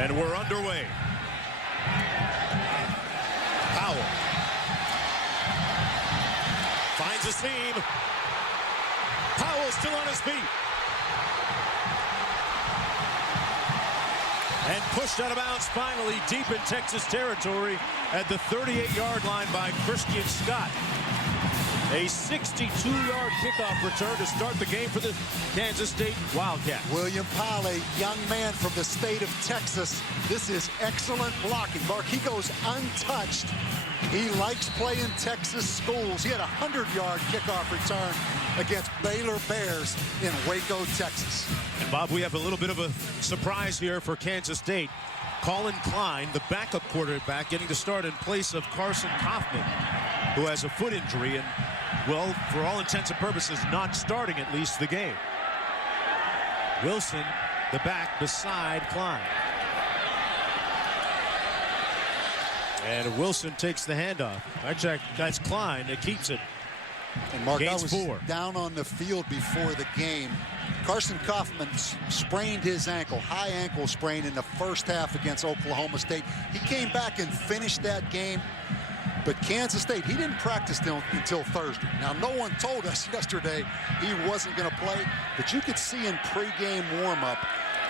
And we're underway. Powell finds a seam. Powell still on his feet. And pushed out of bounds finally deep in Texas territory at the 38-yard line by Christian Scott. A 62-yard kickoff return to start the game for the Kansas State Wildcats. William Powell, a young man from the state of Texas. This is excellent blocking. Mark, he goes untouched. He likes playing Texas schools. He had a 100-yard kickoff return against Baylor Bears in Waco, Texas. And Bob, we have a little bit of a surprise here for Kansas State. Colin Klein, the backup quarterback, getting to start in place of Carson Kaufman, who has a foot injury and, well, for all intents and purposes, not starting at least the game. Wilson, the back beside Klein. And Wilson takes the handoff. Actually, that's Klein that keeps it. And Mark, I was 4. down on the field before the game. Carson Kaufman sprained his ankle, high ankle sprain in the first half against Oklahoma State. He came back and finished that game. But Kansas State, he didn't practice until Thursday. Now, no one told us yesterday he wasn't going to play, but you could see in pregame warm-up,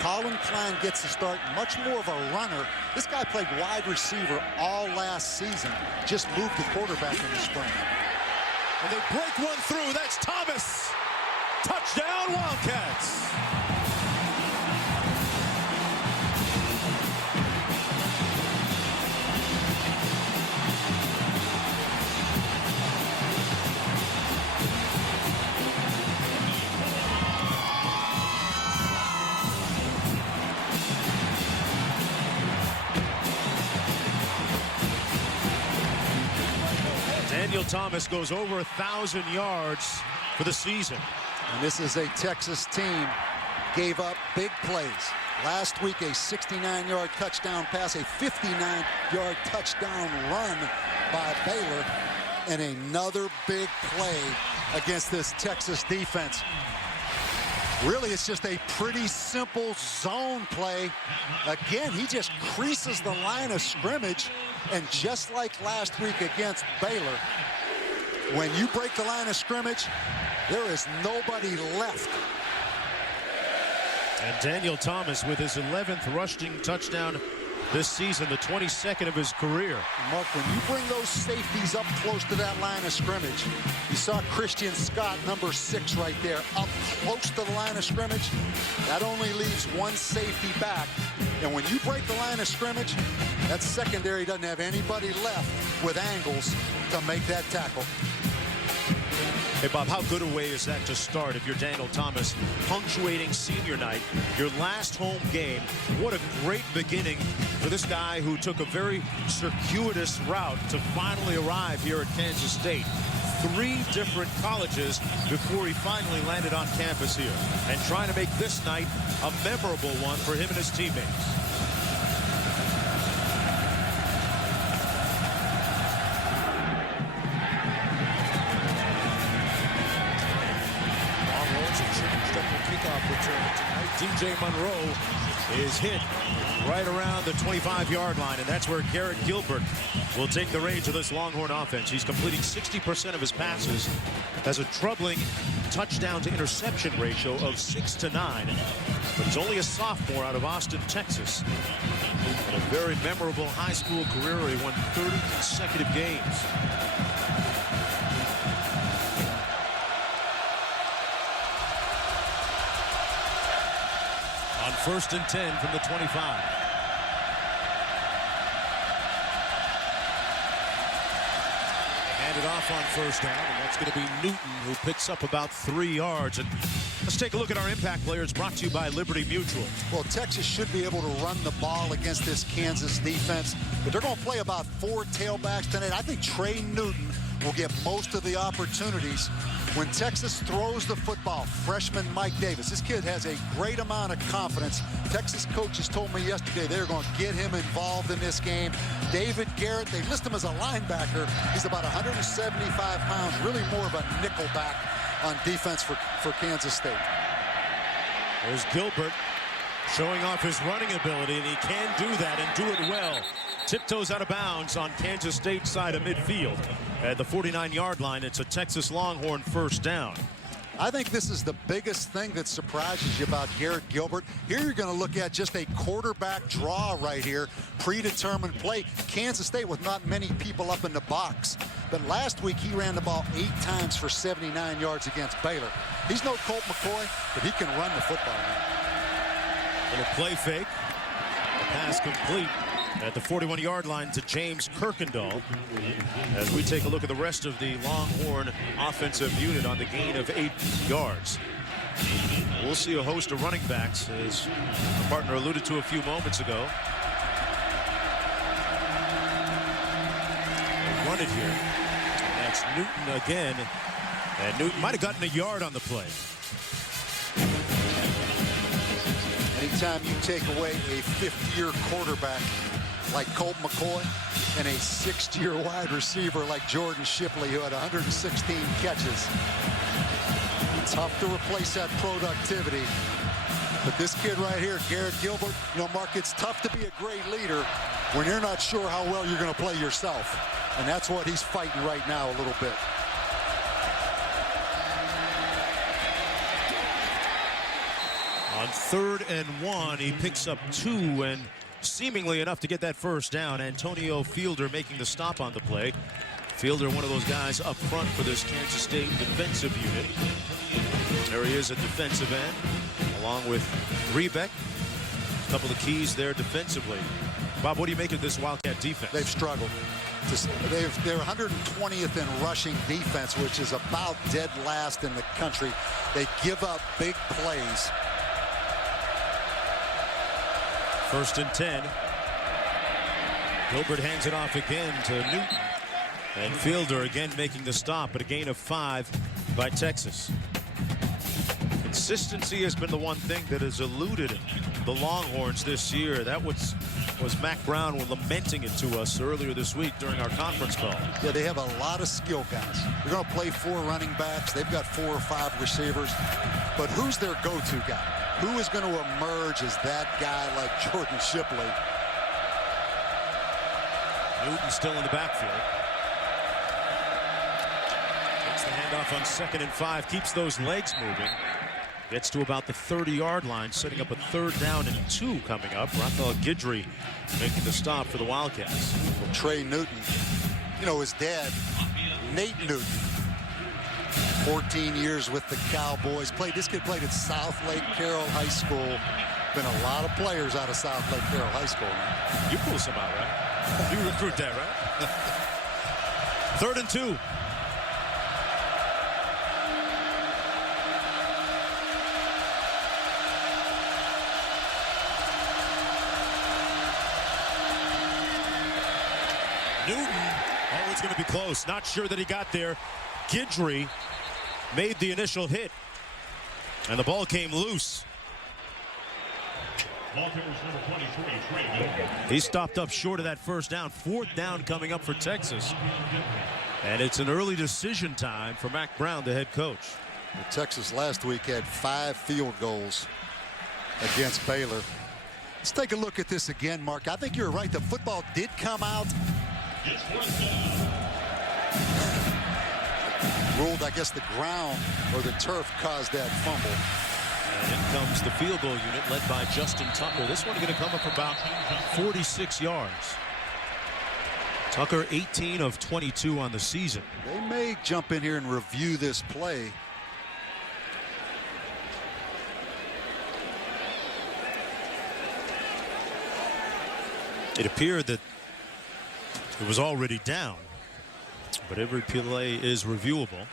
Colin Klein gets to start, much more of a runner. This guy played wide receiver all last season, just moved to quarterback in the spring. And they break one through. That's Thomas. Touchdown, Wildcats. Daniel Thomas goes over 1,000 yards for the season. And this is a Texas team, gave up big plays. Last week, a 69-yard touchdown pass, a 59-yard touchdown run by Baylor, and another big play against this Texas defense. Really, it's just a pretty simple zone play. Again, he just creases the line of scrimmage, and just like last week against Baylor, when you break the line of scrimmage, there is nobody left. And Daniel Thomas with his 11th rushing touchdown this season, the 22nd of his career. Mark, when you bring those safeties up close to that line of scrimmage, you saw Christian Scott, number 6 right there, up close to the line of scrimmage. That only leaves one safety back. And when you break the line of scrimmage, that secondary doesn't have anybody left with angles to make that tackle. Hey, Bob, how good a way is that to start if you're Daniel Thomas, punctuating senior night, your last home game? What a great beginning for this guy who took a very circuitous route to finally arrive here at Kansas State. 3 different colleges before he finally landed on campus here, and trying to make this night a memorable one for him and his teammates. DJ Monroe is hit right around the 25-yard line, and that's where Garrett Gilbert will take the reins of this Longhorn offense. He's completing 60% of his passes, has a troubling touchdown to interception ratio of 6-9, but he's only a sophomore out of Austin, Texas. And a very memorable high school career where he won 30 consecutive games. On 1st and 10 from the 25. Hand it off on 1st down, and that's going to be Newton, who picks up about 3 yards. And let's take a look at our impact players, brought to you by Liberty Mutual. Well, Texas should be able to run the ball against this Kansas defense, but they're going to play about 4 tailbacks tonight. I think Trey Newton will get most of the opportunities. When Texas throws the football, freshman Mike Davis, this kid has a great amount of confidence. Texas coaches told me yesterday they're going to get him involved in this game. David Garrett, they list him as a linebacker. He's about 175 pounds, really more of a nickel back on defense for Kansas State. There's Gilbert Showing off his running ability, and he can do that and do it well. Tiptoes out of bounds on Kansas State side of midfield. At the 49-yard line, it's a Texas Longhorn first down. I think this is the biggest thing that surprises you about Garrett Gilbert. Here you're going to look at just a quarterback draw right here, predetermined play. Kansas State with not many people up in the box. But last week he ran the ball 8 times for 79 yards against Baylor. He's no Colt McCoy, but he can run the football now. Little play fake. The pass complete at the 41-yard line to James Kirkendall. As we take a look at the rest of the Longhorn offensive unit on the gain of 8 yards. We'll see a host of running backs, as our partner alluded to a few moments ago. They run it here. And that's Newton again. And Newton might have gotten a yard on the play. Anytime you take away a 5th-year quarterback like Colt McCoy and a 6th-year wide receiver like Jordan Shipley, who had 116 catches, it's tough to replace that productivity. But this kid right here, Garrett Gilbert, you know, Mark, it's tough to be a great leader when you're not sure how well you're going to play yourself. And that's what he's fighting right now a little bit. On 3rd and 1, he picks up 2 and seemingly enough to get that first down. Antonio Fielder making the stop on the play. Fielder, one of those guys up front for this Kansas State defensive unit. There he is at defensive end, along with Rebeck. A couple of keys there defensively. Bob, what do you make of this Wildcat defense? They've struggled. They're 120th in rushing defense, which is about dead last in the country. They give up big plays. 1st and 10. Gilbert hands it off again to Newton. And Fielder again making the stop, but a gain of 5 by Texas. Consistency has been the one thing that has eluded the Longhorns this year. That was Mack Brown lamenting it to us earlier this week during our conference call. Yeah, they have a lot of skill guys. They're going to play 4 running backs. They've got 4 or 5 receivers. But who's their go-to guy? Who is going to emerge as that guy like Jordan Shipley? Newton still in the backfield. Takes the handoff on 2nd and 5. Keeps those legs moving. Gets to about the 30-yard line, setting up a 3rd down and 2 coming up. Raphael Guidry making the stop for the Wildcats. Well, Trey Newton, you know, his dad, Nate Newton, 14 years with the Cowboys. This kid played at South Lake Carroll High School. Been a lot of players out of South Lake Carroll High School now. You pull some out, right? You recruit that, right? 3rd and 2. Newton, oh, it's going to be close. Not sure that he got there. Guidry made the initial hit, and the ball came loose. He stopped up short of that first down. 4th down coming up for Texas. And it's an early decision time for Mack Brown, the head coach. Well, Texas last week had 5 field goals against Baylor. Let's take a look at this again, Mark. I think you're right. The football did come out. Ruled, I guess, the ground or the turf caused that fumble. And in comes the field goal unit led by Justin Tucker. This one going to come up about 46 yards. Tucker 18 of 22 on the season. They may jump in here and review this play. It appeared that it was already down, but every play is reviewable.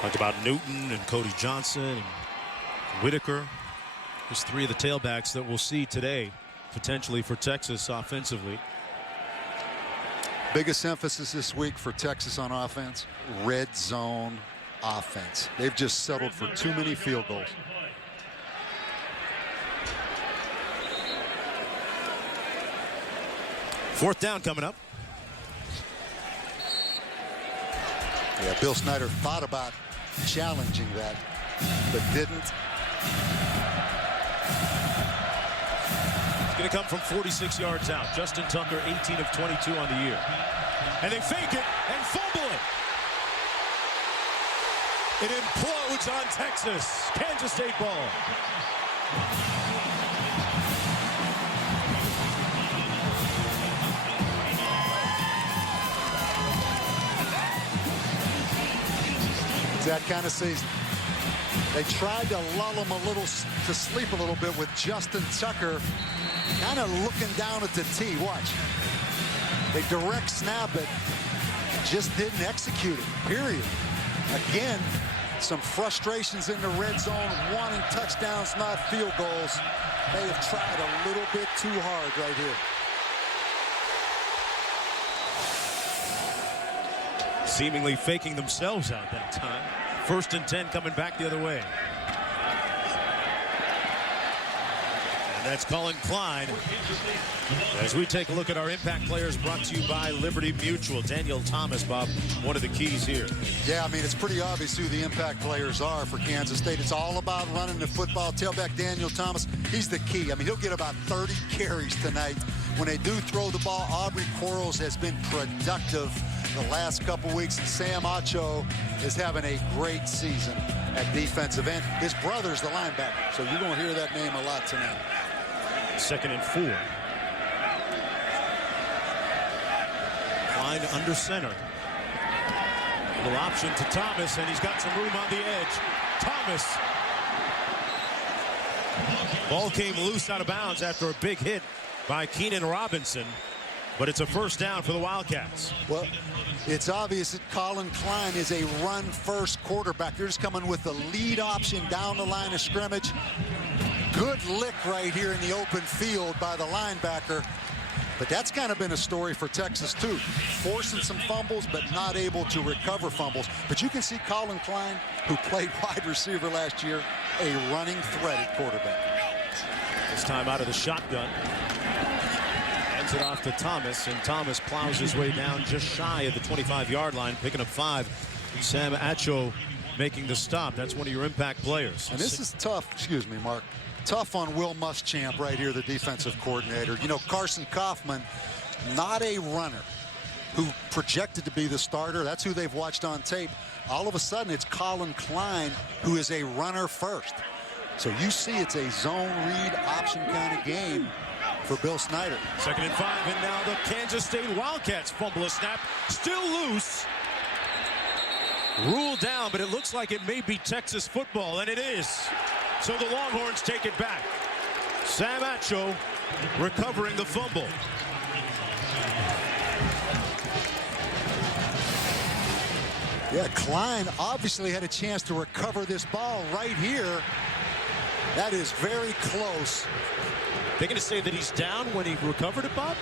Talked about Newton and Cody Johnson and Whitaker. There's 3 of the tailbacks that we'll see today, potentially for Texas offensively. Biggest emphasis this week for Texas on offense, red zone offense. They've just settled for too many field goals. Fourth down coming up. Yeah, Bill Snyder thought about challenging that, but didn't. It's going to come from 46 yards out. Justin Tucker, 18 of 22 on the year. And they fake it and fumble it. It implodes on Texas. Kansas State ball. It's that kind of season. They tried to lull him a little to sleep a little bit with Justin Tucker kind of looking down at the tee. Watch. They direct snap it, just didn't execute it, period. Again, some frustrations in the red zone, wanting touchdowns, not field goals. They have tried a little bit too hard right here. Seemingly faking themselves out that time. 1st and 10 coming back the other way. And that's Colin Klein. As we take a look at our impact players, brought to you by Liberty Mutual. Daniel Thomas, Bob, one of the keys here. Yeah, I mean, it's pretty obvious who the impact players are for Kansas State. It's all about running the football. Tailback Daniel Thomas, he's the key. I mean, he'll get about 30 carries tonight. When they do throw the ball, Aubrey Quarles has been productive the last couple weeks, and Sam Acho is having a great season at defensive end. His brother's the linebacker, so you're going to hear that name a lot tonight. 2nd and 4. Klein under center. Little option to Thomas, and he's got some room on the edge. Thomas. Ball came loose out of bounds after a big hit by Keenan Robinson, but it's a 1st down for the Wildcats. Well, it's obvious that Colin Klein is a run-first quarterback. They're just coming with the lead option down the line of scrimmage. Good lick right here in the open field by the linebacker. But that's kind of been a story for Texas, too. Forcing some fumbles, but not able to recover fumbles. But you can see Colin Klein, who played wide receiver last year, a running threat at quarterback. This time out of the shotgun. Hands it off to Thomas, and Thomas plows his way down just shy of the 25-yard line, picking up 5. Sam Acho making the stop. That's one of your impact players. And this is tough. Excuse me, Mark. Tough on Will Muschamp right here, the defensive coordinator. You know, Carson Kaufman, not a runner, who projected to be the starter. That's who they've watched on tape. All of a sudden, it's Colin Klein, who is a runner first. So you see it's a zone read option kind of game for Bill Snyder. 2nd and 5, and now the Kansas State Wildcats fumble a snap. Still loose. Ruled down, but it looks like it may be Texas football, and it is. So the Longhorns take it back. Sam Acho recovering the fumble. Yeah, Klein obviously had a chance to recover this ball right here. That is very close. They're going to say that he's down when he recovered it, Bob?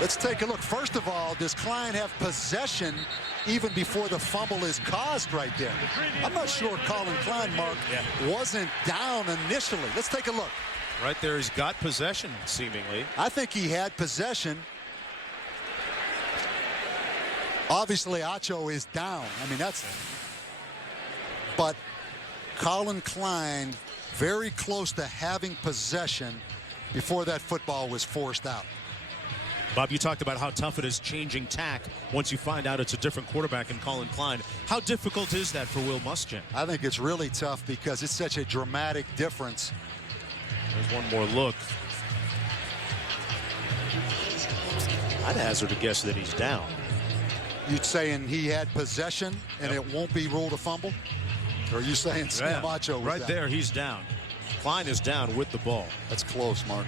Let's take a look. First of all, does Klein have possession even before the fumble is caused right there? I'm not sure Colin Klein, Mark, wasn't down initially. Let's take a look. Right there, he's got possession, seemingly. I think he had possession. Obviously, Acho is down. I mean, that's... But Colin Klein very close to having possession before that football was forced out. Bob, you talked about how tough it is changing tack once you find out it's a different quarterback in Colin Klein. How difficult is that for Will Muschamp? I think it's really tough because it's such a dramatic difference. There's one more look. I'd hazard a guess that he's down. You'd saying he had possession and it won't be ruled a fumble? Or are you saying Sam Acho was right down? there, he's down. Klein is down with the ball. That's close, Mark.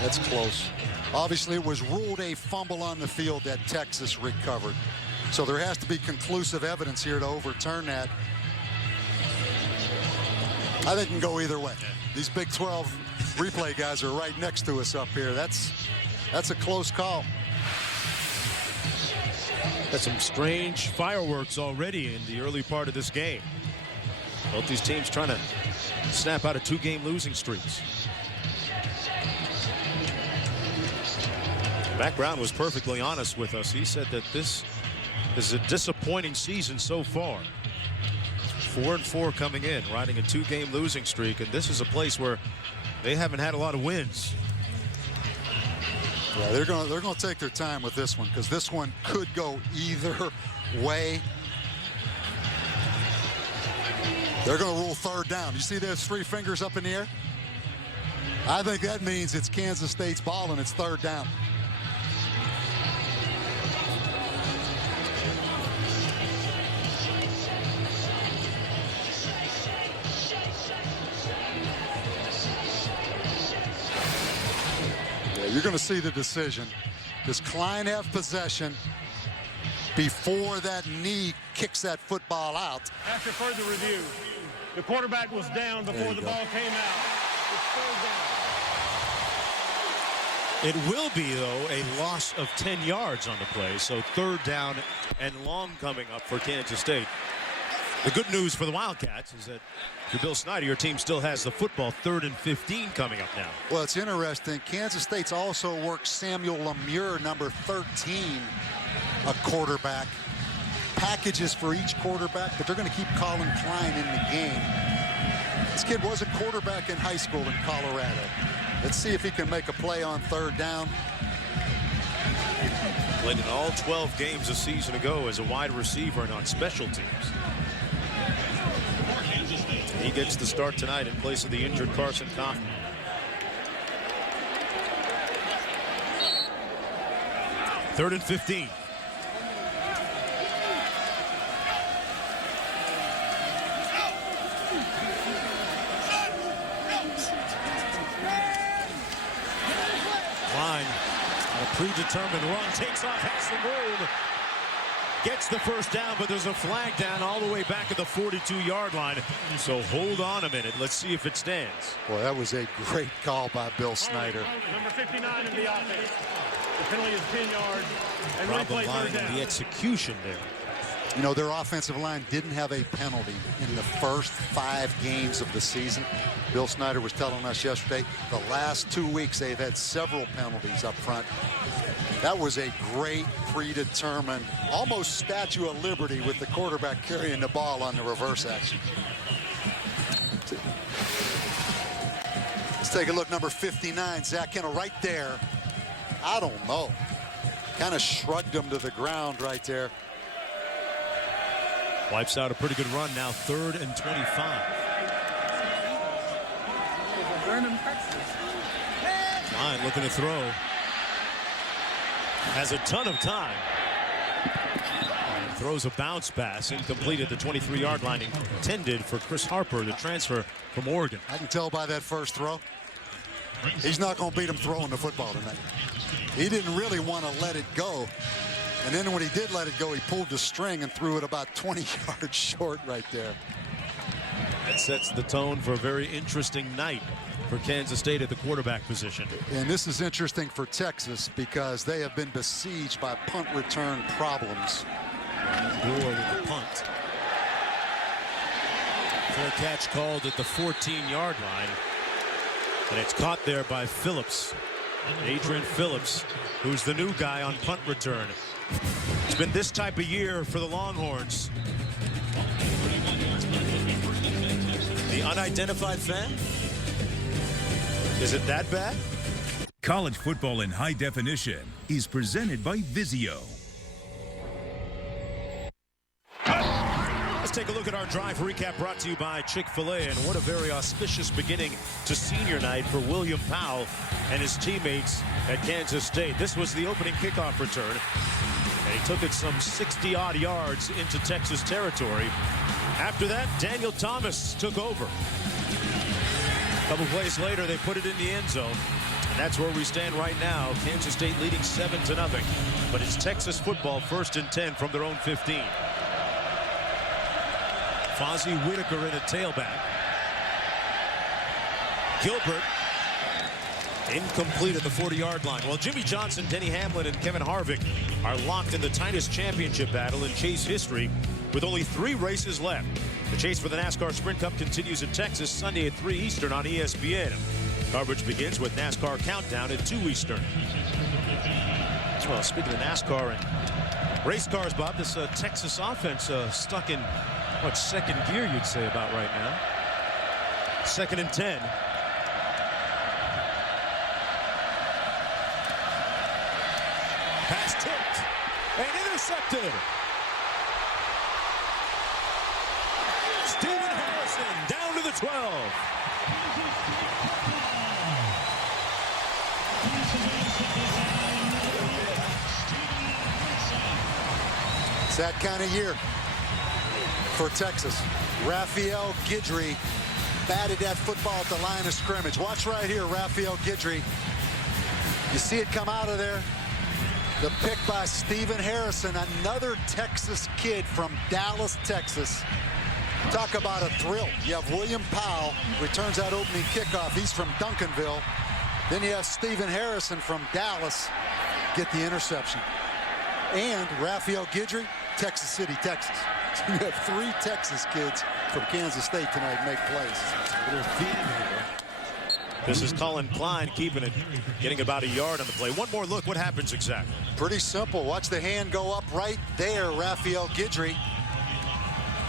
That's close. Obviously, it was ruled a fumble on the field that Texas recovered. So there has to be conclusive evidence here to overturn that. I think it can go either way. These Big 12 replay guys are right next to us up here. That's a close call. Got some strange fireworks already in the early part of this game. Both these teams trying to snap out of 2-game losing streaks. Matt Brown was perfectly honest with us. He said that this This is a disappointing season so far. 4-4 coming in, riding a 2-game losing streak, and this is a place where they haven't had a lot of wins. Yeah, they're going to take their time with this one, because this one could go either way. They're going to rule third down. You see those 3 fingers up in the air? I think that means it's Kansas State's ball and it's third down. You're going to see the decision. Does Klein have possession before that knee kicks that football out? After further review, the quarterback was down before the ball came out. It's third down. It will be, though, a loss of 10 yards on the play, so third down and long coming up for Kansas State. The good news for the Wildcats is that for Bill Snyder, your team still has the football. 3rd and 15 coming up now. Well, it's interesting. Kansas State's also worked Samuel Lemure, number 13, a quarterback. Packages for each quarterback, but they're going to keep Colin Klein in the game. This kid was a quarterback in high school in Colorado. Let's see if he can make a play on third down. Played in all 12 games a season ago as a wide receiver and on special teams. He gets the start tonight in place of the injured Carson Kaufman. Third and 15. Klein, a predetermined run, takes off, has the room. Gets the first down, but there's a flag down all the way back at the 42-yard line. So hold on a minute. Let's see if it stands. Boy, that was a great call by Bill Snyder. Number 59 in the offense. The penalty is 10 yards. And Problem replay lying third down. in the execution there. You know, their offensive line didn't have a penalty in the first 5 games of the season. Bill Snyder was telling us yesterday, the last 2 weeks they've had several penalties up front. That was a great predetermined, almost Statue of Liberty with the quarterback carrying the ball on the reverse action. Let's take a look, number 59, Zach Kennel right there. I don't know. Kind of shrugged him to the ground right there. Wipes out a pretty good run now, 3rd and 25. Klein looking to throw. Has a ton of time. And throws a bounce pass, incomplete at the 23-yard line, intended for Chris Harper, the transfer from Oregon. I can tell by that first throw. He's not going to beat him throwing the football tonight. He didn't really want to let it go. And then when he did let it go, he pulled the string and threw it about 20 yards short right there. That sets the tone for a very interesting night for Kansas State at the quarterback position. And this is interesting for Texas because they have been besieged by punt return problems. Gore with the punt. Fair catch called at the 14-yard line. And it's caught there by Phillips. Adrian Phillips, who's the new guy on punt return. It's been this type of year for the Longhorns. The unidentified fan? Is it that bad? College football in high definition is presented by Vizio. Let's take a look at our drive recap brought to you by Chick-fil-A, and what a very auspicious beginning to senior night for William Powell and his teammates at Kansas State. This was the opening kickoff return, and he took it some 60-odd yards into Texas territory. After that, Daniel Thomas took over. A couple plays later, they put it in the end zone, and that's where we stand right now. Kansas State leading 7-0, but it's Texas football, 1st and 10 from their own 15. Fozzie Whitaker in a tailback. Gilbert incomplete at the 40-yard line. Well, Jimmy Johnson, Denny Hamlin, and Kevin Harvick are locked in the tightest championship battle in Chase history with only 3 races left. The chase for the NASCAR Sprint Cup continues in Texas Sunday at 3 Eastern on ESPN. Coverage begins with NASCAR Countdown at 2 Eastern. Well, speaking of NASCAR and Race cars, Bob. This Texas offense stuck in, what, second gear, you'd say, about right now. 2nd and 10. Pass tipped and intercepted. Stephen Harrison down to the 12. It's that kind of year for Texas. Raphael Guidry batted that football at the line of scrimmage. Watch right here, Raphael Guidry. You see it come out of there. The pick by Stephen Harrison, another Texas kid from Dallas, Texas. Talk about a thrill. You have William Powell, returns that opening kickoff. He's from Duncanville. Then you have Stephen Harrison from Dallas get the interception. And Raphael Guidry, Texas City, Texas. So you have 3 Texas kids from Kansas State tonight make plays. A little theme here. This is Colin Klein keeping it, getting about a yard on the play. One more look. What happens exactly? Pretty simple. Watch the hand go up right there, Raphael Guidry.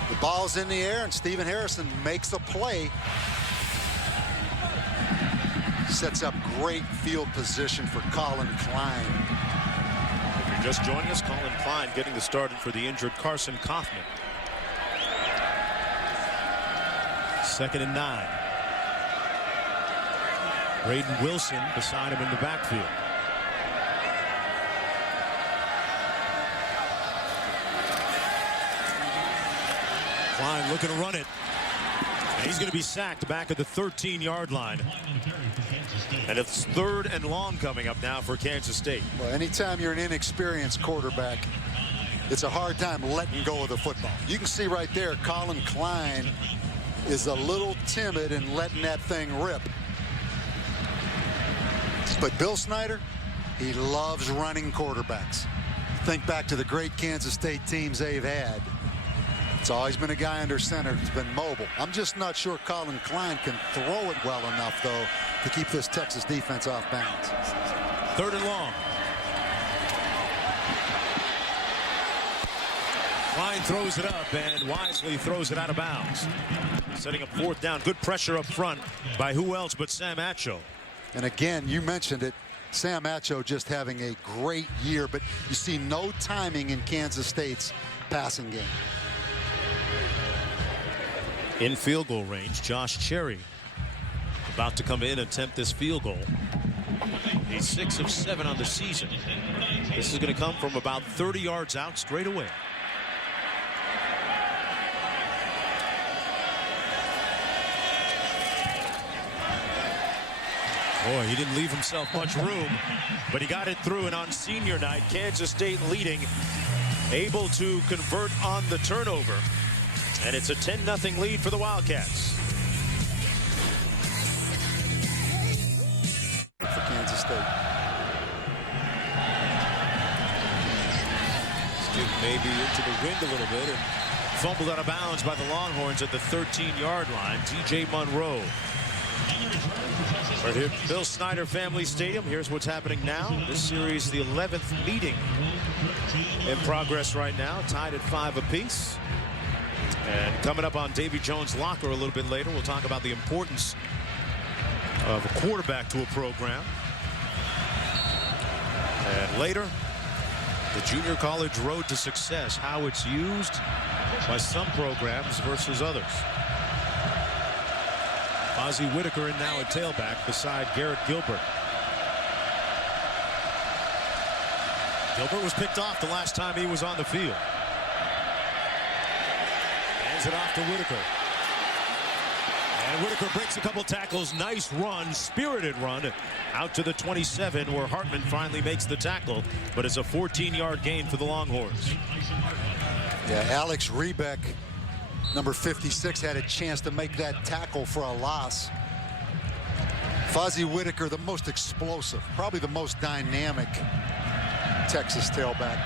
The ball's in the air, and Stephen Harrison makes a play. Sets up great field position for Colin Klein. If you're just joining us, Colin Klein getting the start for the injured Carson Kaufman. 2nd and 9. Braden Wilson beside him in the backfield. Klein looking to run it. And he's going to be sacked back at the 13-yard line. And it's 3rd and long coming up now for Kansas State. Well, anytime you're an inexperienced quarterback, it's a hard time letting go of the football. You can see right there, Colin Klein is a little timid in letting that thing rip. But Bill Snyder, he loves running quarterbacks. Think back to the great Kansas State teams they've had. It's always been a guy under center that's been mobile. I'm just not sure Colin Klein can throw it well enough, though, to keep this Texas defense off balance. 3rd and long. Klein throws it up and wisely throws it out of bounds. Setting up 4th down. Good pressure up front by who else but Sam Acho. And again, you mentioned it, Sam Acho just having a great year, but you see no timing in Kansas State's passing game. In field goal range, Josh Cherry about to come in and attempt this field goal. He's 6 of 7 on the season. This is going to come from about 30 yards out straight away. Boy, he didn't leave himself much room, but he got it through. And on senior night, Kansas State leading, able to convert on the turnover. And it's a 10-0 lead for the Wildcats. For Kansas State. Skip maybe into the wind a little bit and fumbled out of bounds by the Longhorns at the 13-yard line. T.J. Monroe. Right here, Bill Snyder Family Stadium. Here's what's happening now. This series, the 11th meeting in progress right now, tied at 5 apiece. And coming up on Davy Jones' locker a little bit later, we'll talk about the importance of a quarterback to a program. And later, the junior college road to success, how it's used by some programs versus others. Ozzie Whitaker in now at tailback beside Garrett Gilbert. Gilbert was picked off the last time he was on the field. Hands it off to Whitaker. And Whitaker breaks a couple tackles. Nice run, spirited run out to the 27 where Hartman finally makes the tackle. But it's a 14-yard gain for the Longhorns. Yeah, Alex Rebeck, number 56, had a chance to make that tackle for a loss. Fozzie Whitaker, the most explosive, probably the most dynamic Texas tailback.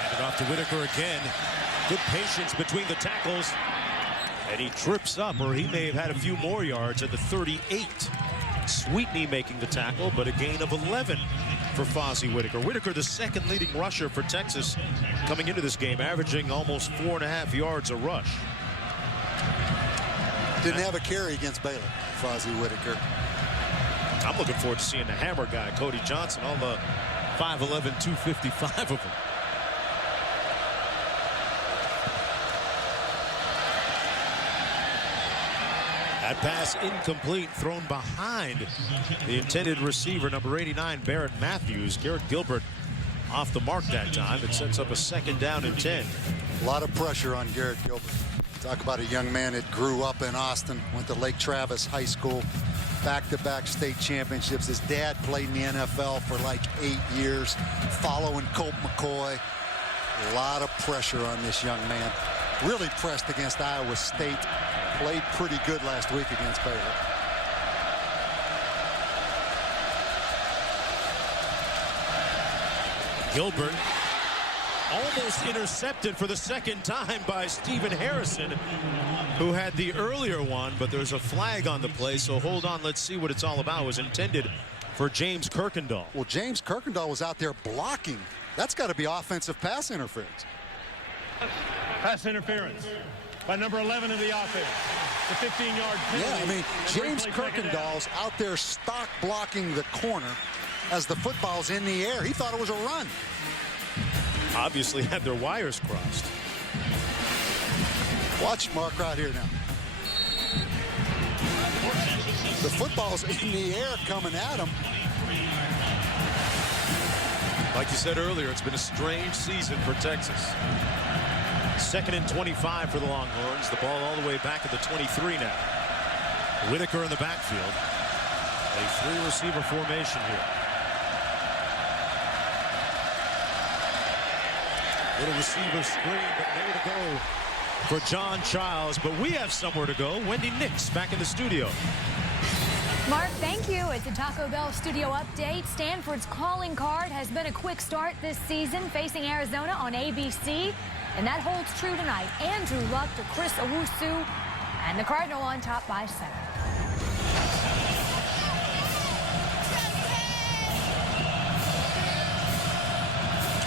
Hand it off to Whitaker again. Good patience between the tackles. And he trips up, or he may have had a few more yards at the 38. Sweetney making the tackle, but a gain of 11 for Fozzie Whitaker. Whitaker, the second leading rusher for Texas coming into this game, averaging almost 4.5 yards a rush. Didn't have a carry against Baylor, Fozzie Whitaker. I'm looking forward to seeing the hammer guy, Cody Johnson, all the 5'11", 255 of them. That pass incomplete, thrown behind the intended receiver, number 89, Barrett Matthews. Garrett Gilbert off the mark that time. It sets up a 2nd down and 10. A lot of pressure on Garrett Gilbert. Talk about a young man that grew up in Austin, went to Lake Travis High School, back-to-back state championships. His dad played in the NFL for like 8 years, following Colt McCoy. A lot of pressure on this young man. Really pressed against Iowa State. Played pretty good last week against Baylor. Gilbert almost intercepted for the 2nd time by Stephen Harrison, who had the earlier one, but there's a flag on the play, so hold on, let's see what it's all about. It was intended for James Kirkendall. Well, James Kirkendall was out there blocking. That's got to be offensive pass interference. Pass interference by number 11 of the offense. The 15-yard penalty. Yeah, I mean, James Kirkendall's out there stock blocking the corner as the football's in the air. He thought it was a run. Obviously had their wires crossed. Watch Mark right here now. The football's in the air coming at him. Like you said earlier, it's been a strange season for Texas. 2nd and 25 for the Longhorns. The ball all the way back at the 23 now. Whitaker in the backfield. A 3-receiver formation here. Little receiver screen, but nowhere to go for John Childs. But we have somewhere to go. Wendy Nix back in the studio. Mark, thank you. It's a Taco Bell studio update. Stanford's calling card has been a quick start this season, facing Arizona on ABC. And that holds true tonight. Andrew Luck to Chris Owusu, and the Cardinal on top by 7.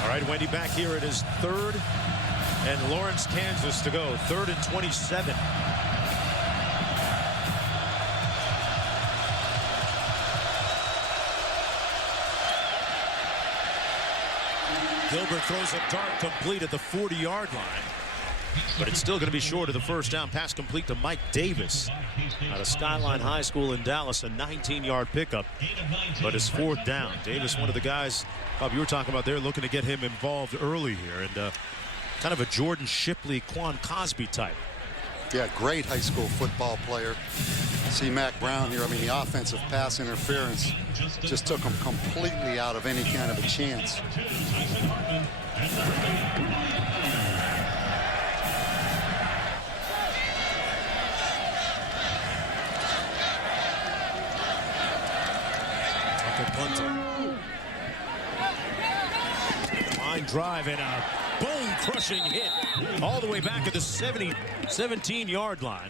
All right, Wendy back here. It is 3rd and Lawrence, Kansas to go. 3rd and 27. Gilbert throws a dart complete at the 40-yard line, but it's still going to be short of the 1st down. Pass complete to Mike Davis out of Skyline High School in Dallas, a 19-yard pickup, but it's 4th down. Davis, one of the guys, Bob, you were talking about there, looking to get him involved early here, and kind of a Jordan Shipley, Quan Cosby type. Yeah, great high school football player. See Mac Brown here. I mean, the offensive pass interference just took him completely out of any kind of a chance. Line drive and a bone-crushing hit all the way back at the 17-yard line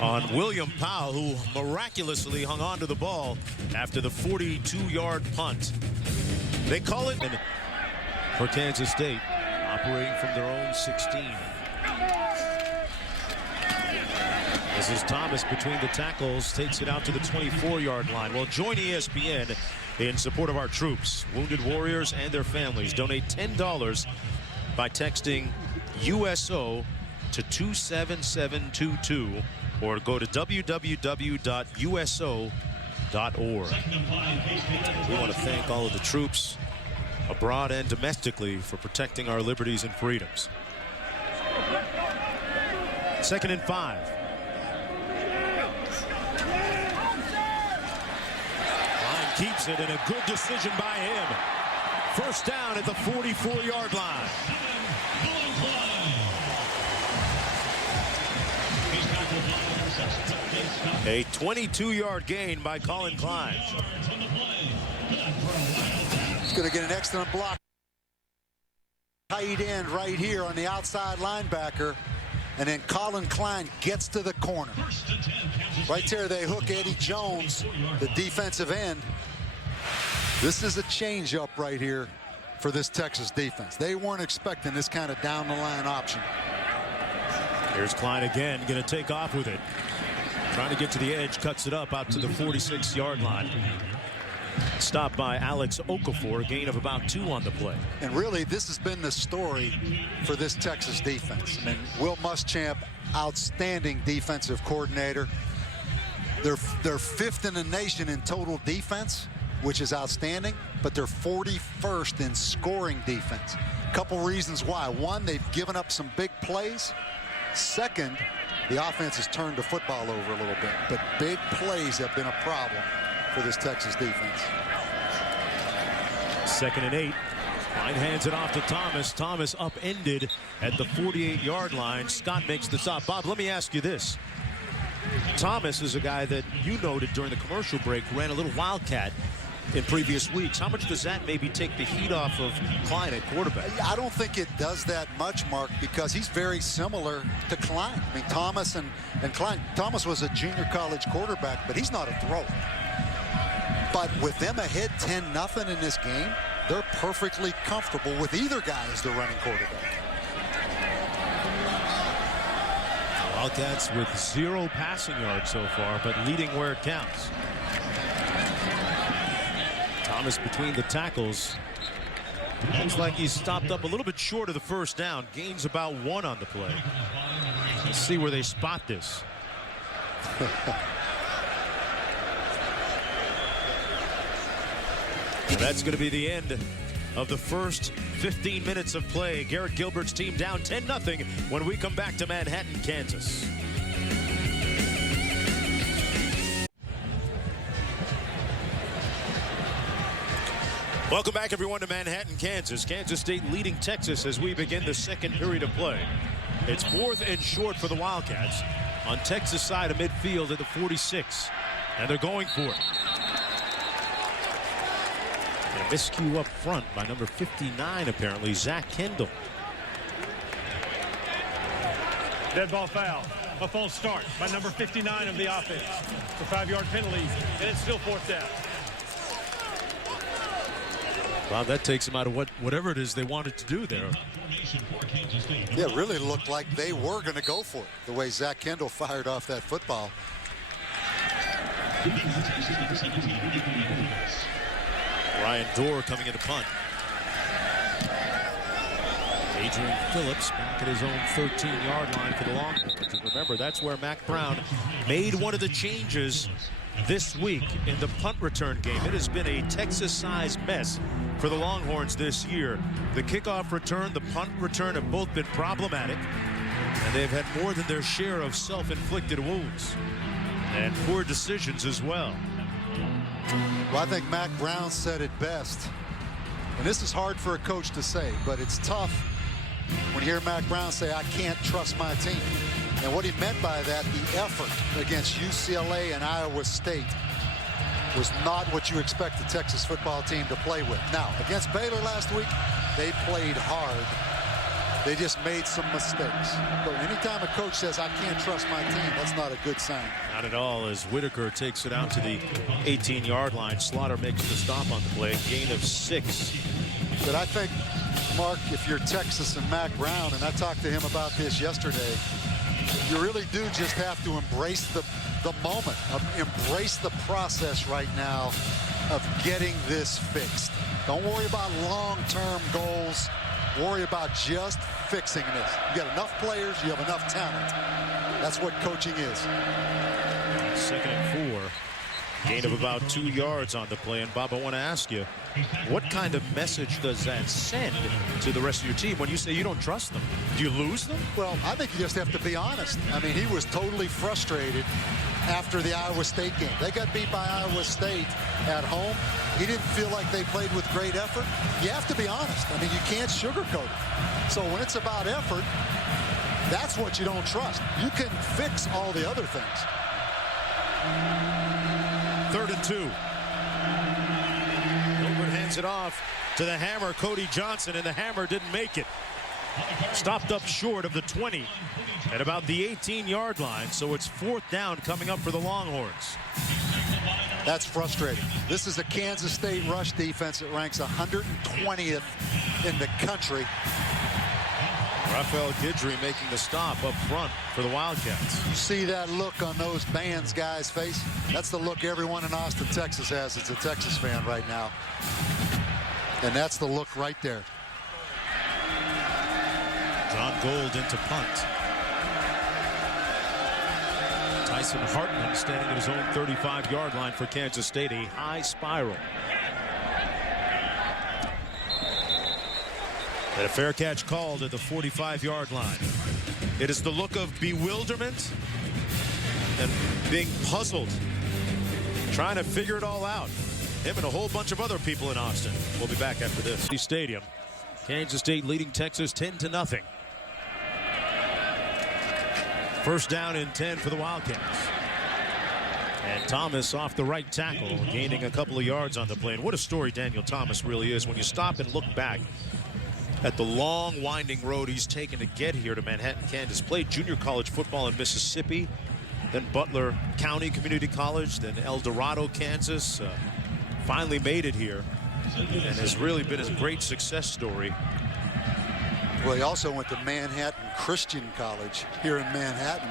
on William Powell, who miraculously hung on to the ball after the 42-yard punt. They call it for Kansas State, operating from their own 16. This is Thomas between the tackles, takes it out to the 24-yard line. Well, join ESPN in support of our troops, wounded warriors, and their families. Donate $10 by texting USO to 27722 or go to www.uso.org. We want to thank all of the troops abroad and domestically for protecting our liberties and freedoms. 2nd and 5. Line keeps it, and a good decision by him. 1st down at the 44-yard line. A 22-yard gain by Colin Klein. He's going to get an excellent block. Tight end right here on the outside linebacker. and then Colin Klein gets to the corner. Right there, they hook Eddie Jones, the defensive end. This is a change-up right here for this Texas defense. They weren't expecting this kind of down-the-line option. Here's Klein again, going to take off with it. Trying to get to the edge, cuts it up out to the 46-yard line. Stopped by Alex Okafor, a gain of about 2 on the play. And really, this has been the story for this Texas defense. I mean, Will Muschamp, outstanding defensive coordinator. They're 5th in the nation in total defense, which is outstanding, but they're 41st in scoring defense. Couple reasons why. One, they've given up some big plays. Second, the offense has turned the football over a little bit, but big plays have been a problem for this Texas defense. 2nd and 8. Klein hands it off to Thomas. Thomas upended at the 48-yard line. Scott makes the stop. Bob, let me ask you this. Thomas is a guy that you noted during the commercial break ran a little wildcat in previous weeks. How much does that maybe take the heat off of Klein at quarterback? I don't think it does that much, Mark, because he's very similar to Klein. I mean, Thomas and Klein. Thomas was a junior college quarterback, but he's not a thrower. But with them ahead 10-0 in this game, they're perfectly comfortable with either guy as the running quarterback. Wildcats with 0 passing yards so far, but leading where it counts. Thomas between the tackles. Looks like he's stopped up a little bit short of the first down. Gains about 1 on the play. Let's see where they spot this. And that's going to be the end of the first 15 minutes of play. Garrett Gilbert's team down 10-0 when we come back to Manhattan, Kansas. Welcome back, everyone, to Manhattan, Kansas. Kansas State leading Texas as we begin the second period of play. It's 4th and short for the Wildcats on Texas side of midfield at the 46. And they're going for it. And a miscue up front by number 59, apparently, Zach Kendall. Dead ball foul. A false start by number 59 of the offense. The 5-yard penalty, and it's still 4th down. Well, that takes them out of whatever it is they wanted to do there. Yeah, it really looked like they were going to go for it, the way Zach Kendall fired off that football. Ryan Dorr coming in to punt. Adrian Phillips back at his own 13-yard line for the Longhorns. And remember, that's where Mac Brown made one of the changes this week in the punt return game. It has been a Texas-sized mess for the Longhorns this year. The kickoff return, the punt return have both been problematic, and they've had more than their share of self-inflicted wounds and poor decisions as well. Well, I think Mac Brown said it best. And this is hard for a coach to say, but it's tough when you hear Mac Brown say, I can't trust my team. And what he meant by that, the effort against UCLA and Iowa State was not what you expect the Texas football team to play with. Now, against Baylor last week, they played hard. They just made some mistakes. But anytime a coach says, I can't trust my team, that's not a good sign. Not at all, as Whitaker takes it out to the 18-yard line. Slaughter makes the stop on the play. Gain of 6. But I think, Mark, if you're Texas and Mac Brown, and I talked to him about this yesterday, you really do just have to embrace the moment, embrace the process right now of getting this fixed. Don't worry about long-term goals. Worry about just fixing this. You got enough players, you have enough talent. That's what coaching is. 2nd and 4. Gain of about 2 yards on the play. And Bob, I want to ask you, what kind of message does that send to the rest of your team when you say you don't trust them? Do you lose them? Well, I think you just have to be honest. I mean, he was totally frustrated after the Iowa State game. They got beat by Iowa State at home. He didn't feel like they played with great effort. You have to be honest. I mean, you can't sugarcoat it. So when it's about effort, that's what you don't trust. You can fix all the other things. 3rd and 2. Gilbert hands it off to the hammer, Cody Johnson, and the hammer didn't make it. Stopped up short of the 20 at about the 18-yard line, so it's 4th down coming up for the Longhorns. That's frustrating. This is a Kansas State rush defense that ranks 120th in the country. Raphael Guidry making the stop up front for the Wildcats. You see that look on those bands guys' face? That's the look everyone in Austin, Texas has. It's a Texas fan right now. And that's the look right there. John Gold into punt. Tyson Hartman standing at his own 35-yard line for Kansas State. A high spiral. And a fair catch called at the 45-yard line. It is the look of bewilderment and being puzzled, trying to figure it all out. Him and a whole bunch of other people in Austin. We'll be back after this. Stadium. Kansas State leading Texas 10-0. 1st down and 10 for the Wildcats. And Thomas off the right tackle, gaining a couple of yards on the play. And what a story Daniel Thomas really is when you stop and look back at the long, winding road he's taken to get here to Manhattan, Kansas. Played junior college football in Mississippi, then Butler County Community College, then El Dorado, Kansas. Finally made it here and has really been a great success story. Well, he also went to Manhattan Christian College here in Manhattan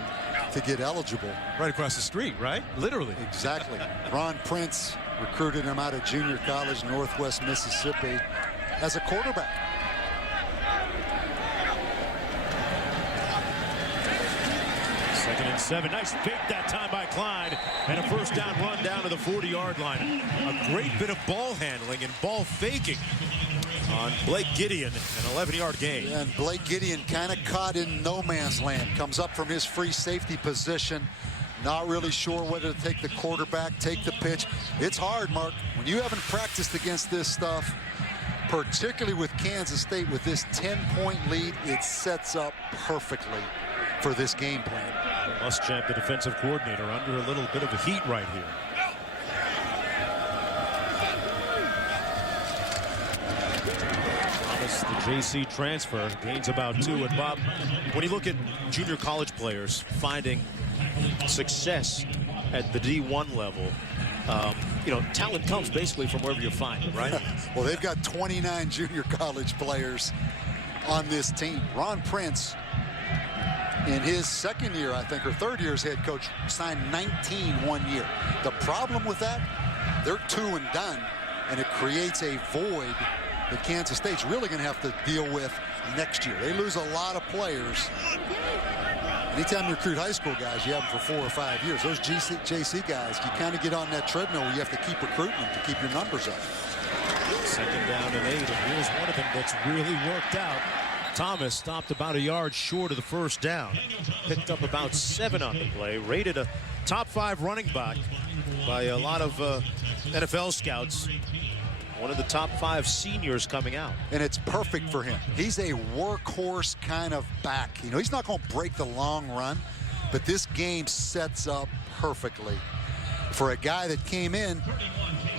to get eligible. Right across the street, right? Literally. Exactly. Ron Prince recruited him out of junior college, Northwest Mississippi, as a quarterback. Second and 7. Nice fake that time by Klein. And a 1st down run down to the 40-yard line. A great bit of ball handling and ball faking on Blake Gideon, an 11-yard gain. And Blake Gideon kind of caught in no man's land. Comes up from his free safety position. Not really sure whether to take the quarterback, take the pitch. It's hard, Mark. When you haven't practiced against this stuff, particularly with Kansas State, with this 10-point lead, it sets up perfectly for this game plan. Muschamp, the defensive coordinator, under a little bit of a heat right here. Thomas, the JC transfer, gains about 2. And Bob, when you look at junior college players finding success at the D1 level, you know, talent comes basically from wherever you find it, right? Well, they've got 29 junior college players on this team. Ron Prince, in his 2nd year, I think, or 3rd year as head coach, signed 19 one year. The problem with that, they're 2 and done, and it creates a void that Kansas State's really going to have to deal with next year. They lose a lot of players. Anytime you recruit high school guys, you have them for 4 or 5 years. Those JC guys, you kind of get on that treadmill where you have to keep recruiting them to keep your numbers up. 2nd down and 8, and here's one of them that's really worked out. Thomas stopped about a yard short of the 1st down. Picked up about 7 on the play. Rated a top 5 running back by a lot of NFL scouts. One of the top 5 seniors coming out. And it's perfect for him. He's a workhorse kind of back. You know, he's not going to break the long run, but this game sets up perfectly for a guy that came in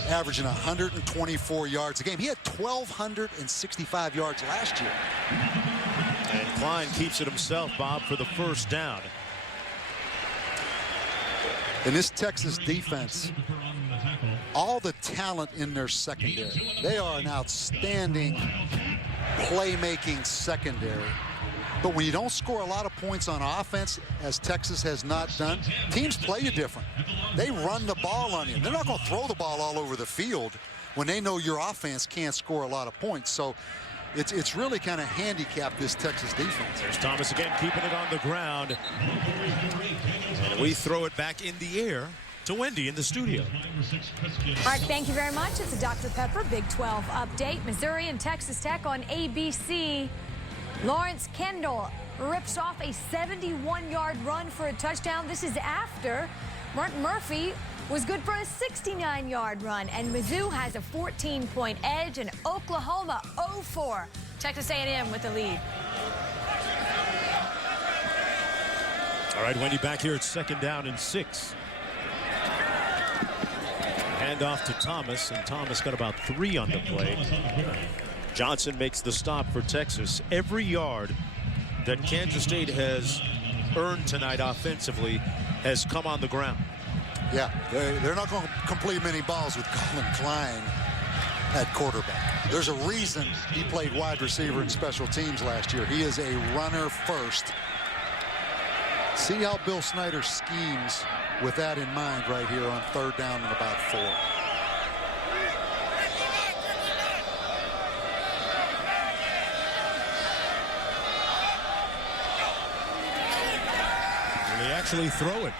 averaging 124 yards a game. He had 1,265 yards last year. And Klein keeps it himself, Bob, for the 1st down. In this Texas defense, all the talent in their secondary. They are an outstanding playmaking secondary. But when you don't score a lot of points on offense, as Texas has not done, teams play you different. They run the ball on you. They're not going to throw the ball all over the field when they know your offense can't score a lot of points. So it's really kind of handicapped this Texas defense. There's Thomas again, keeping it on the ground. And we throw it back in the air to Wendy in the studio. Mark, thank you very much. It's a Dr. Pepper Big 12 update. Missouri and Texas Tech on ABC. Lawrence Kendall rips off a 71-yard run for a touchdown. This is after Mark Murphy was good for a 69-yard run. And Mizzou has a 14-point edge, and Oklahoma 0-4. Texas A&M with the lead. All right, Wendy, back here at 2nd down and 6. Hand off to Thomas, and Thomas got about 3 on the play. Johnson makes the stop for Texas. Every yard that Kansas State has earned tonight offensively has come on the ground. Yeah, they're not going to complete many balls with Colin Klein at quarterback. There's a reason he played wide receiver in special teams last year. He is a runner first. See how Bill Snyder schemes with that in mind right here on 3rd down and about 4. Will he actually throw it?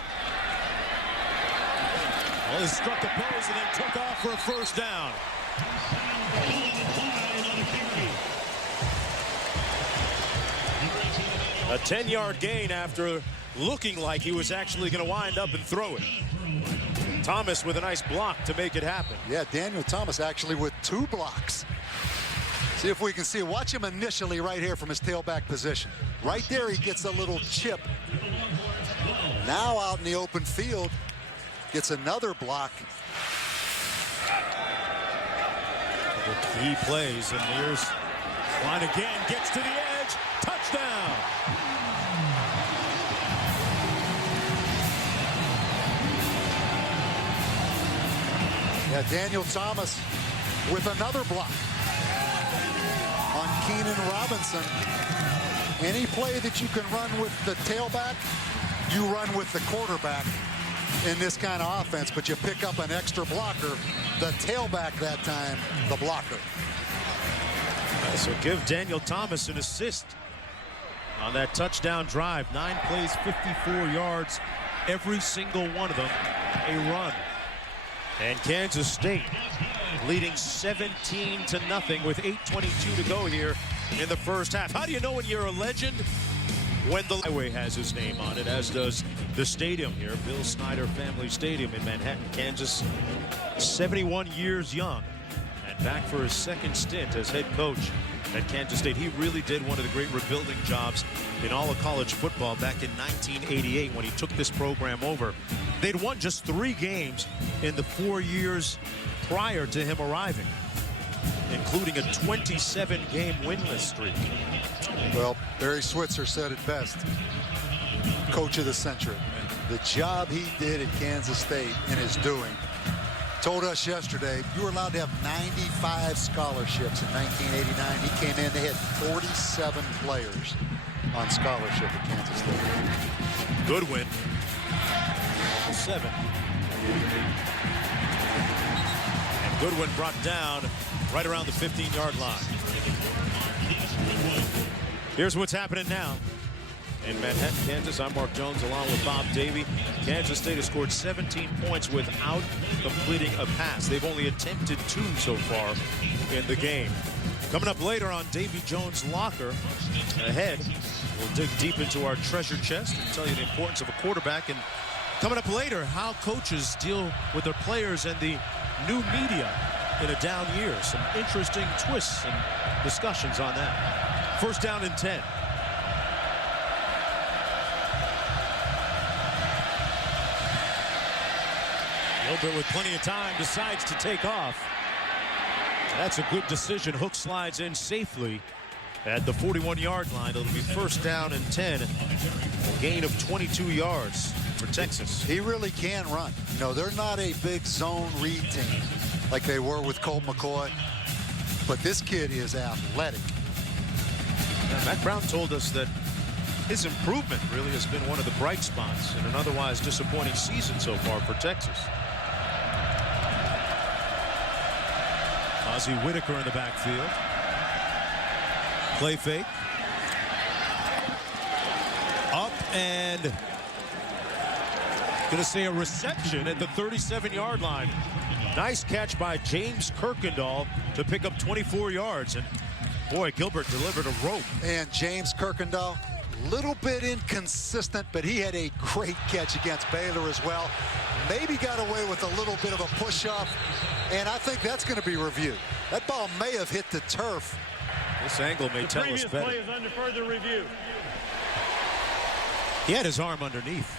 Well, he struck the post and then took off for a first down. A 10-yard gain after looking like he was actually going to wind up and throw it. Thomas with a nice block to make it happen. Yeah, Daniel Thomas actually with 2 blocks. See if we can see. Watch him initially right here from his tailback position. Right there, he gets a little chip. Now out in the open field, gets another block. The key plays, and here's line again, gets to the edge, touchdown. Yeah, Daniel Thomas with another block on Keenan Robinson. Any play that you can run with the tailback, you run with the quarterback in this kind of offense, but you pick up an extra blocker. The tailback that time, the blocker. So give Daniel Thomas an assist on that touchdown drive. 9 plays, 54 yards, every single one of them a run. And Kansas State leading 17-0 with 8:22 to go here in the first half. How do you know when you're a legend? When the highway has his name on it, as does the stadium here, Bill Snyder Family Stadium in Manhattan, Kansas. 71 years young and back for his 2nd stint as head coach at Kansas State. He really did one of the great rebuilding jobs in all of college football back in 1988 when he took this program over. They'd won just 3 games in the 4 years prior to him arriving, including a 27-game winless streak. Well, Barry Switzer said it best. Coach of the century. The job he did at Kansas State and is doing. Told us yesterday you were allowed to have 95 scholarships in 1989. He came in, they had 47 players on scholarship at Kansas State. Goodwin, 7. And Goodwin brought down right around the 15-yard line. Here's what's happening now. In Manhattan, Kansas, I'm Mark Jones along with Bob Davie. Kansas State has scored 17 points without completing a pass. They've only attempted 2 so far in the game. Coming up later on Davie Jones' Locker, ahead, we'll dig deep into our treasure chest and tell you the importance of a quarterback. And coming up later, how coaches deal with their players and the new media in a down year. Some interesting twists and discussions on that. First down and 10. Gilbert with plenty of time decides to take off. That's a good decision. Hook slides in safely at the 41-yard line. It'll be first down and 10. A gain of 22 yards for Texas. He really can run. You know, they're not a big zone read team like they were with Colt McCoy, but this kid is athletic. Now, Matt Brown told us that his improvement really has been one of the bright spots in an otherwise disappointing season so far for Texas. Ozzie Whitaker in the backfield. Play fake. Up and going to say a reception at the 37-yard line. Nice catch by James Kirkendall to pick up 24 yards. And boy, Gilbert delivered a rope. And James Kirkendall, little bit inconsistent, but he had a great catch against Baylor as well. Maybe got away with a little bit of a push-off, and I think that's going to be reviewed. That ball may have hit the turf. This angle may tell us better. The previous play is under further review. He had his arm underneath.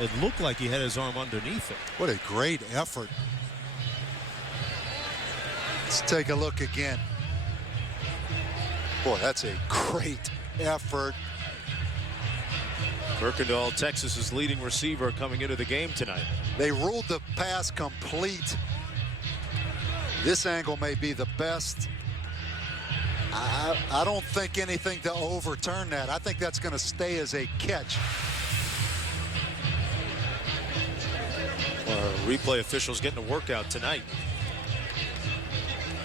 It looked like he had his arm underneath it. What a great effort. Let's take a look again. Boy, that's a great effort. Kirkendall, Texas's leading receiver, coming into the game tonight. They ruled the pass complete. This angle may be the best. I don't think anything to overturn that. I think that's going to stay as a catch. Replay officials getting a workout tonight.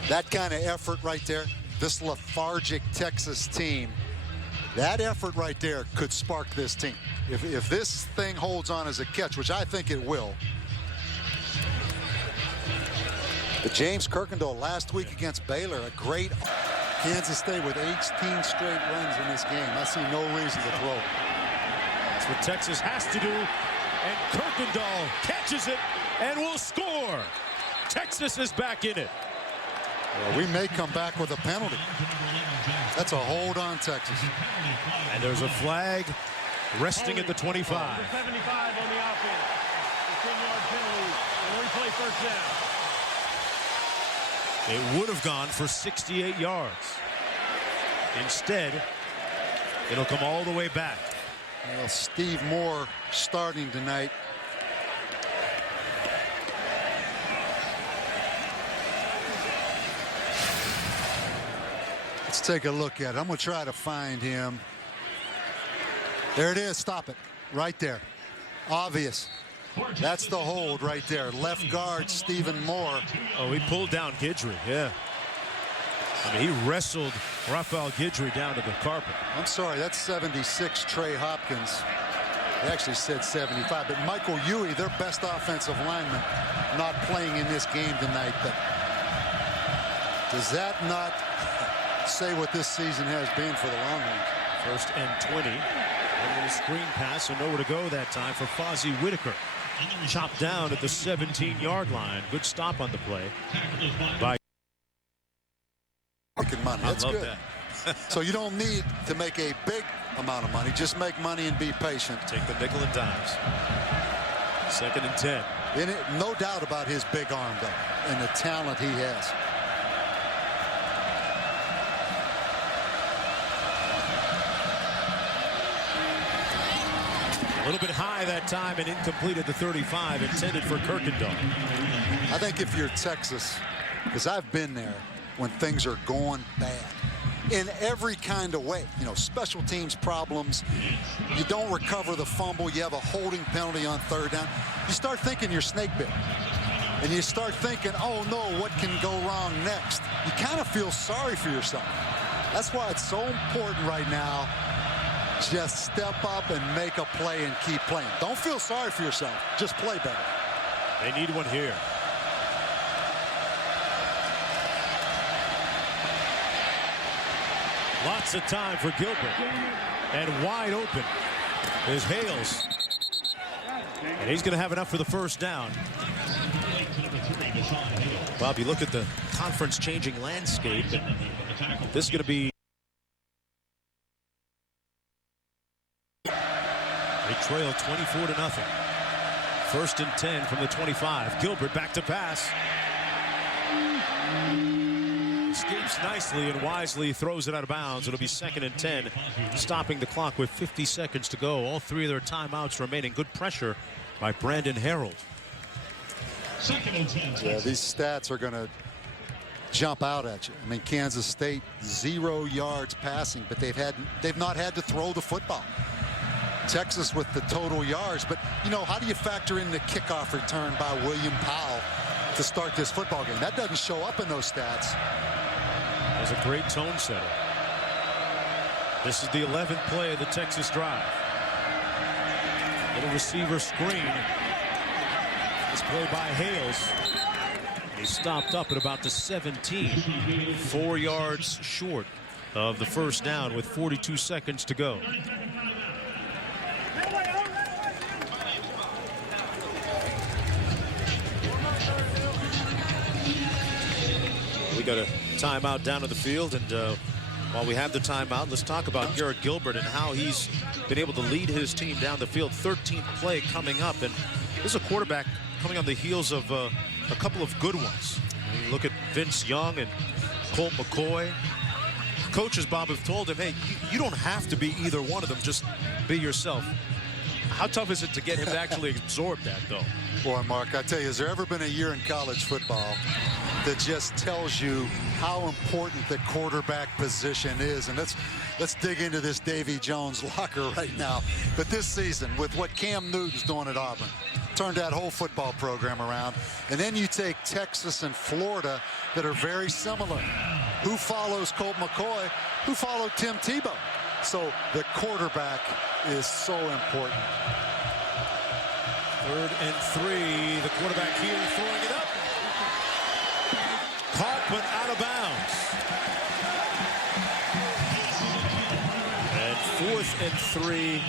That kind of effort right there, this lethargic Texas team, that effort right there could spark this team. If this thing holds on as a catch, which I think it will. But James Kirkendall last week against Baylor, a great Kansas State with 18 straight runs in this game. I see no reason to throw. That's what Texas has to do. And Kirkendall catches it and will score. Texas is back in it. Well, we may come back with a penalty. That's a hold on Texas. And there's a flag resting at the 25. 75 on the offense. The 10-yard penalty and replay first down. It would have gone for 68 yards. Instead, it'll come all the way back. Well, Steve Moore starting tonight. Let's take a look at it. I'm going to try to find him. There it is. Stop it. Right there. Obvious. That's the hold right there. Left guard Stephen Moore. Oh, he pulled down Guidry. Yeah. I mean, he wrestled Rafael Guidry down to the carpet. I'm sorry, that's 76 Trey Hopkins. They actually said 75, but Michael Huey, their best offensive lineman, not playing in this game tonight. But does that not say what this season has been for the Longhorns? 1st and 20. A little screen pass, so nowhere to go that time for Fozzie Whitaker. Chopped down at the 17-yard line. Good stop on the play by making money. That's good. That. So you don't need to make a big amount of money. Just make money and be patient. Take the nickel and dimes. 2nd and 10. No doubt about his big arm, though, and the talent he has. A little bit high that time and incomplete at the 35, intended for Kirkendall. I think if you're Texas, because I've been there when things are going bad in every kind of way, you know, special teams problems, you don't recover the fumble, you have a holding penalty on 3rd down, you start thinking you're snake bit, and you start thinking, oh no, what can go wrong next? You kind of feel sorry for yourself. That's why it's so important right now. Just step up and make a play and keep playing. Don't feel sorry for yourself. Just play better. They need one here. Lots of time for Gilbert. And wide open is Hales. And he's going to have enough for the 1st down. Bob, you look at the conference changing landscape. This is going to be they trail 24-0. 1st and 10 from the 25. Gilbert back to pass. Escapes nicely and wisely throws it out of bounds. It'll be 2nd and 10, stopping the clock with 50 seconds to go. All 3 of their timeouts remaining. Good pressure by Brandon Harold. Yeah, these stats are going to jump out at you. I mean, Kansas State 0 yards passing, but they've not had to throw the football. Texas with the total yards, but you know, how do you factor in the kickoff return by William Powell to start this football game? That doesn't show up in those stats. That was a great tone setter. This is the 11th play of the Texas drive. Little receiver screen. This play by Hales. He stopped up at about the 17. 4 yards short of the 1st down with 42 seconds to go. We got a timeout down to the field, and while we have the timeout, let's talk about Garrett Gilbert and how he's been able to lead his team down the field. 13th play coming up, and this is a quarterback coming on the heels of a couple of good ones. You look at Vince Young and Colt McCoy. coaches, Bob, have told him, hey, you don't have to be either one of them. Just be yourself. How tough is it to get him to actually absorb that, though? Boy, Mark, I tell you, has there ever been a year in college football that just tells you how important the quarterback position is? And let's dig into this Davy Jones locker right now. But this season, with what Cam Newton's doing at Auburn, turned that whole football program around. And then you take Texas and Florida that are very similar. Who follows Colt McCoy? Who followed Tim Tebow? So the quarterback is so important. 3rd and 3. The quarterback here throwing it up. Caught but out of bounds. And 4th and 3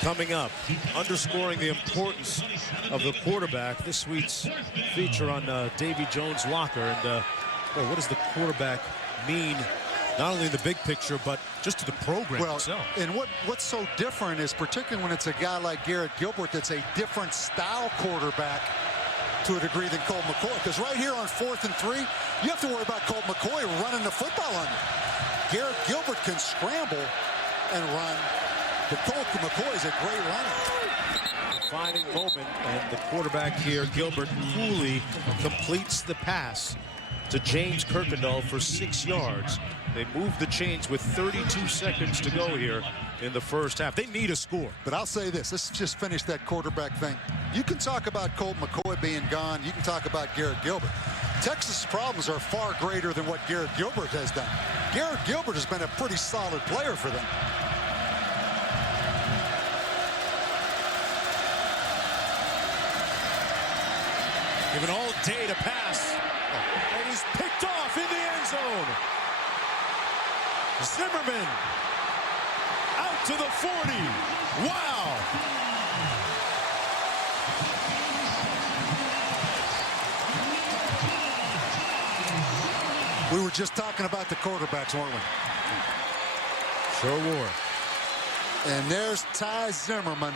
coming up. Underscoring the importance of the quarterback. This week's feature on Davy Jones' locker. And boy, what does the quarterback mean? Not only in the big picture, but just to the program itself. And what's so different is, particularly when it's a guy like Garrett Gilbert that's a different style quarterback to a degree than Colt McCoy. Because right here on 4th and 3, you have to worry about Colt McCoy running the football on you. Garrett Gilbert can scramble and run, but Colt McCoy is a great runner. Defining moment, and the quarterback here, Gilbert, coolly completes the pass to James Kirkendall for 6 yards. They move the chains with 32 seconds to go here in the first half. They need a score. But I'll say this. Let's just finish that quarterback thing. You can talk about Colt McCoy being gone. You can talk about Garrett Gilbert. Texas' problems are far greater than what Garrett Gilbert has done. Garrett Gilbert has been a pretty solid player for them. Given all day to pass. And he's picked off in the end zone. Zimmerman out to the 40. Wow. We were just talking about the quarterbacks, weren't we? Sure were. And there's Ty Zimmerman.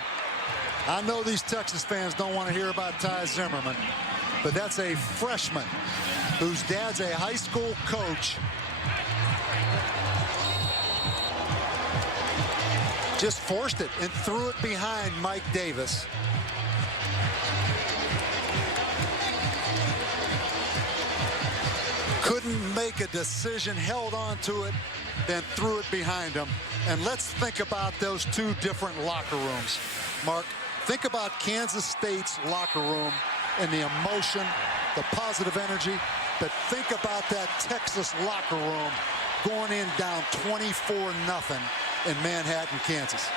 I know these Texas fans don't want to hear about Ty Zimmerman, but that's a freshman whose dad's a high school coach. Just forced it and threw it behind Mike Davis. Couldn't make a decision, held on to it, then threw it behind him. And let's think about those two different locker rooms. Mark, think about Kansas State's locker room and the emotion, the positive energy, but think about that Texas locker room going in down 24-0 in Manhattan, Kansas.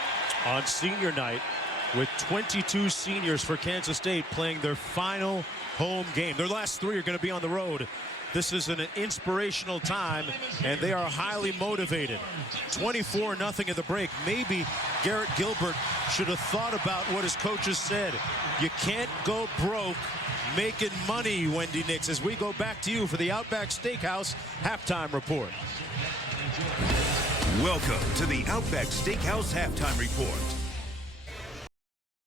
On senior night, with 22 seniors for Kansas State playing their final home game. Their last 3 are going to be on the road. This is an inspirational time, and they are highly motivated. 24-0 at the break. Maybe Garrett Gilbert should have thought about what his coaches said. You can't go broke making money, Wendy Nix, as we go back to you for the Outback Steakhouse halftime report. Welcome to the Outback Steakhouse halftime report.